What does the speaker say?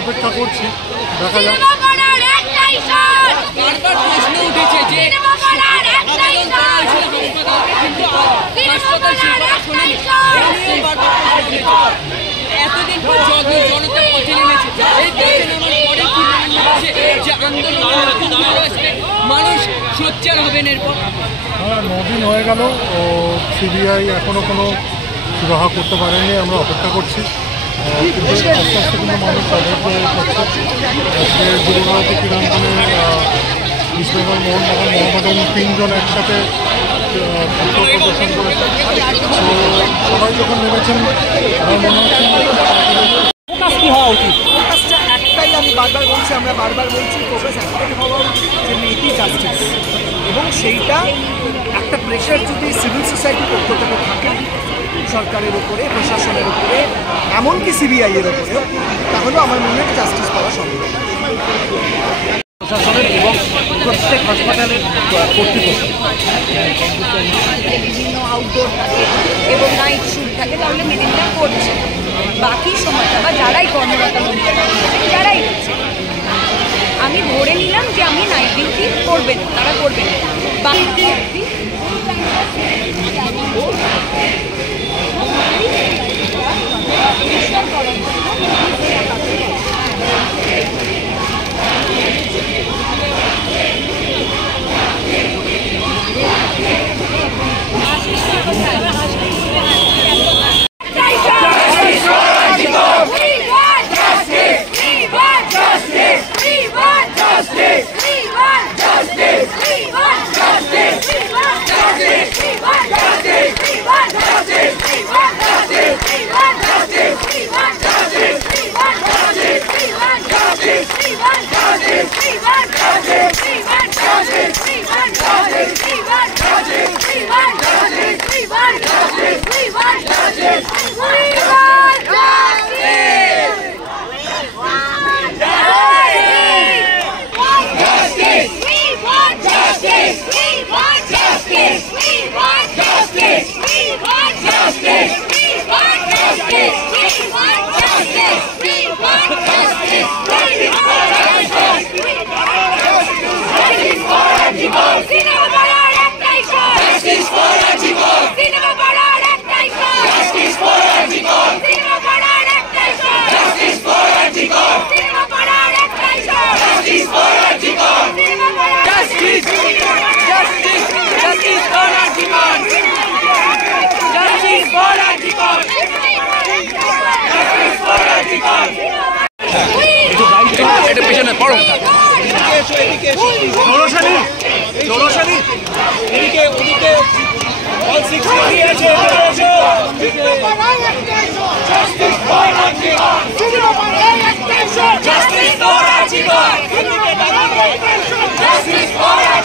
অপেক্ষা করছি দেখা যাক এতদিন পর জনতা পথে নেমেছে মানুষ সোচ্চার হবেন এরপর। 9 দিন হয়ে গেল ও সিবিআই এখনও কোনো সুরাহা করতে পারেনি। আমরা অপেক্ষা করছি কিন্তু আস্তে আস্তে কিন্তু মানুষ সজাগ হয়ে পড়ছে। আজকে যুবভারতী ক্রীড়াঙ্গনে ইস্টবেঙ্গল মোহামেডান 3 জন একসাথে প্রদর্শন করেছে। তো সবাই যখন নেমেছেন আমার মনে হচ্ছে ফোকাস কী হওয়া উচিত? ফোকাসটা একটাই, আমি বারবার বলছি, আমরা বারবার বলছি, ফোকাস একটাই হওয়া উচিত যে মেয়েটি জাস্টিস, এবং সেইটা একটা প্রেশার যদি সিভিল সোসাইটির পক্ষ থেকে থাকে সরকারের উপরে, প্রশাসনের উপরে, এমনকি সিবিআইয়ের উপরেও, তাহলেও আমার মনে হয় জাস্টিস পাওয়া সম্ভব। প্রশাসনের এবং প্রত্যেক হাসপাতালের কর্তৃপক্ষ বিভিন্ন আউটডোর থাকে এবং নাইট শ্যুট থাকে, তাহলে মেদিনীটা করছে। বাকি সময়টা বা যারাই কর্মরত যারাই হচ্ছে, আমি ধরে নিলাম যে আমি নাইট ডিউটি করবেন, তারা করবেন বাকি justice. We want justice. We want justice. We want justice. We want justice. We want justice. We want justice. We want justice. Justice for our jibon. Cinema পাড়ার একটাই স্বর। Justice for our jibon. Cinema পাড়ার একটাই স্বর। Justice for our jibon. Cinema পাড়ার একটাই স্বর। Justice for our jibon. Cinema পাড়ার একটাই স্বর। Justice for our jibon. Cinema পাড়ার Justice! Justice! Justice for our jibon! Justice for our jibon! Justice for our jibon! এটা পেছনে পড়ো। ষোড়শালী এদিকে ওদিকে অল সিক্স এগিয়ে আছে Justice for our jibon. Cinema পাড়ার একটাই স্বর। Justice for our jibon. Justice for our